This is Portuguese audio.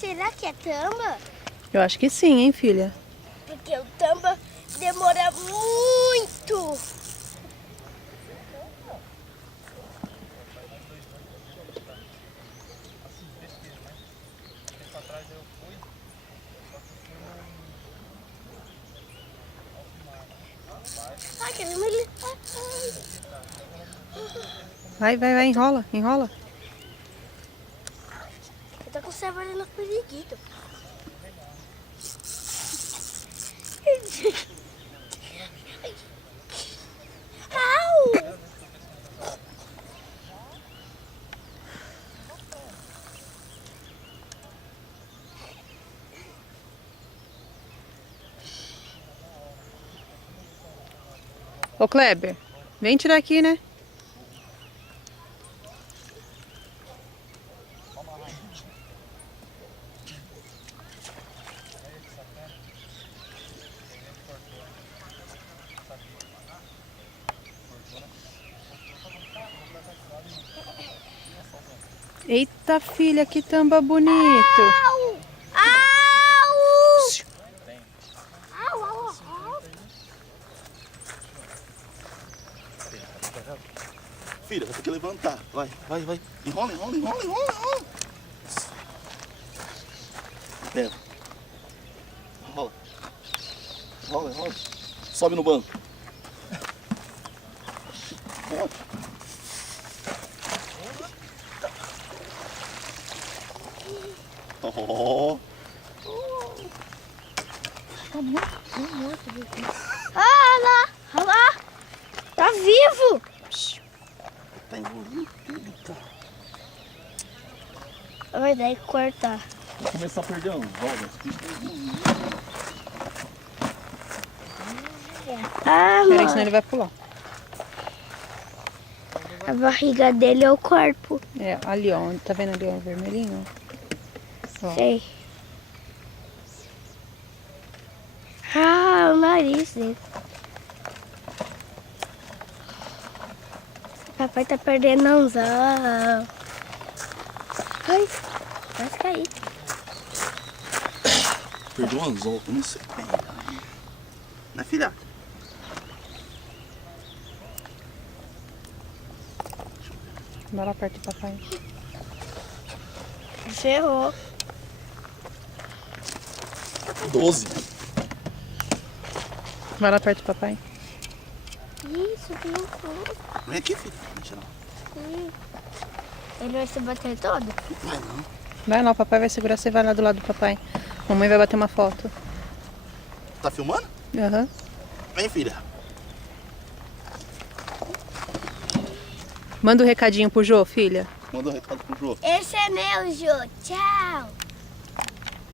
será que é tamba? Eu acho que sim, hein, filha? Porque o tamba demora muito. Ai, que ele... Vai, vai, vai, enrola, enrola. Eu tô com cebola no periquito. Au! Ô, Kleber, vem tirar aqui, né? Eita, filha, que tamba bonito. Au! Au! Au, au, au. Filha, vai ter que levantar. Vai, vai, vai. Enrola, enrola, enrola, enrola, enrola. Pera. Enrola. Enrola, enrola. Sobe no banco. Ótimo. Oh. Olha lá, olha lá. Tá vivo. Tá envolvendo tudo, cara. Vai dar que cortar. Vou começar a perder os ovos. Ah, Peraí, senão ele vai pular. a barriga dele é o corpo. É, ali, ó. Tá vendo ali, ó, o vermelhinho? Ó. Sei. Ah, o nariz dele. Papai tá perdendo a unzão. Ai, vai cair. Perdeu um anzol, eu não sei. Né, filha? Vai lá perto do papai. Ferrou. 12. Vai lá perto do papai. Isso, que não foi. Vem aqui, filha. Deixa lá. Ele vai se bater todo? Vai não. Vai lá, o papai vai segurar, você vai lá do lado do papai. Mamãe vai bater uma foto. Tá filmando? Aham. Vem, filha. Manda um recadinho pro Jô, filha. Manda um recado pro Jô. Esse é meu, Jô. Tchau.